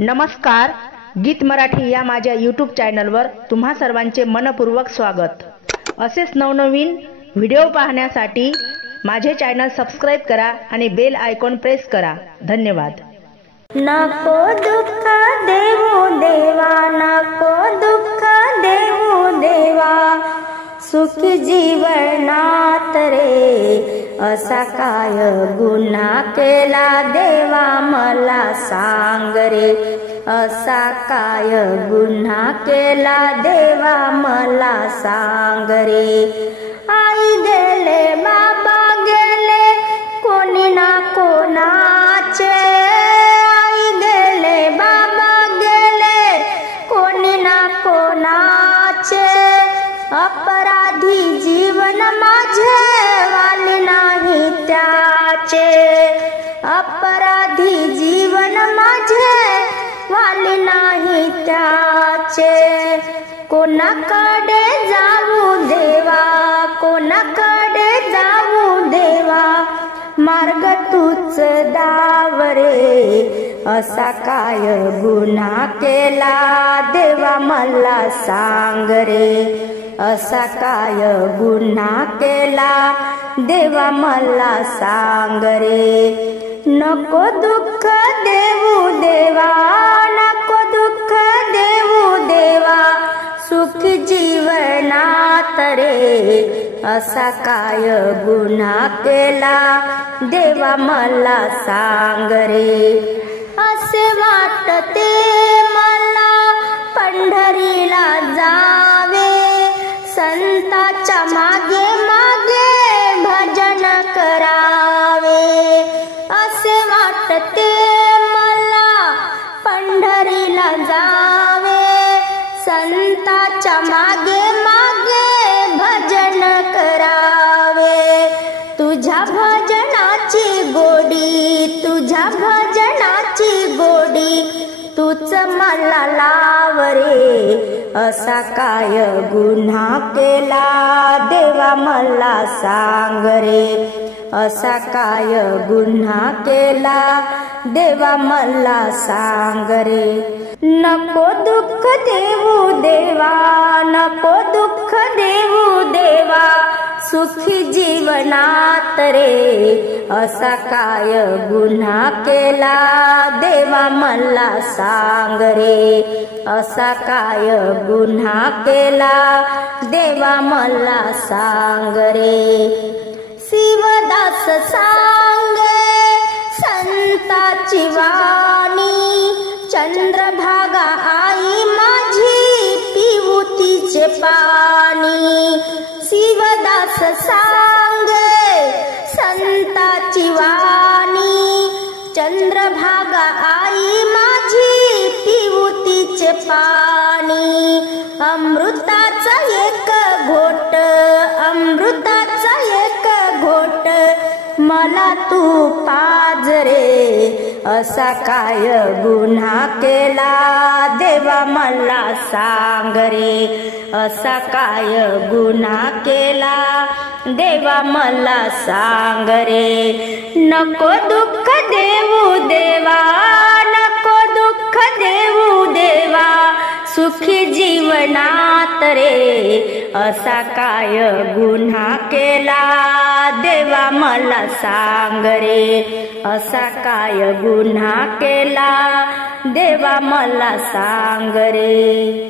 नमस्कार, गीत मराठी या माझ्या यूट्यूब चॅनलवर तुम्हा सर्वांचे मनपूर्वक स्वागत। असेच नवनवीन व्हिडिओ पाहण्यासाठी माझे चॅनल सबस्क्राइब करा आणि बेल आयकॉन प्रेस करा। धन्यवाद। नको दुःख देऊ देवा, नको दुःख देऊ देवा, सुखी जीवनात रे असा काय गुन्हा केला देवा मला सांग रे, असा काय गुन्हा केला देवा मला सांग रे। आई गेले बाबा गेले कोणी ना कोणाचे, आई गेले बाबा गेले कोणी ना कोणाचे, अपराधी जीवन माझे वाले नाही त्याचे, अपराधी जीवन माझे वाले नाही त्याचे। कोणाकडे जाऊ देवा, कोणाकडे जाऊ देवा, मार्ग तूच दाव रे, असा काय गुन्हा केला देवा मला सांग रे, असा काय गुन्हा केला देवा मला सांग रे। नको दुःख देऊ देवा, नको दुःख देऊ देवा, सुखी जीवनात रे असा काय गुन्हा केला देवा मला सांग रे। असे वाटते मला पंढरीला जावे, संताच्या मागे मागे भजन करावे। असे वाटते मला पंढरीला जावे, संताच्या मागे मागे भजन करावे। तुझ्या भजनाची गोडी, तुझ्या भजनाची गोडी तूच मला लाव रे, असा काय गुन्हा केला देवा मला सांग रे, असा काय गुन्हा केला देवा मला सांग रे। नको दुःख देऊ देवा, नको दुःख देऊ देवा, सुखी जीवनात रे असा काय गुन्हा केला देवा मला सांग रे, असा काय गुन्हा केला देवा मला सांग रे। शिवदास सांगे संताची वाणी, चंद्रभागा आई माझी पिऊ तिचे पाणी। शिवदास सांगे संताची वाणी, चंद्रभागा आई माझी पिऊ तिचे पाणी। अमृताचा एक घोट, अमृताचा एक घोट मला तू पाज रे, असा काय गुन्हा केला देवा मला सांग रे, असा काय गुन्हा केला देवा मला सांग रे। नको दुःख देऊ देवा, नको दुःख देऊ देवा, सुखी जीवनात रे असा काय गुन्हा केला देवा मला सांग रे, असा काय गुन्हा केला देवा मला सांग रे।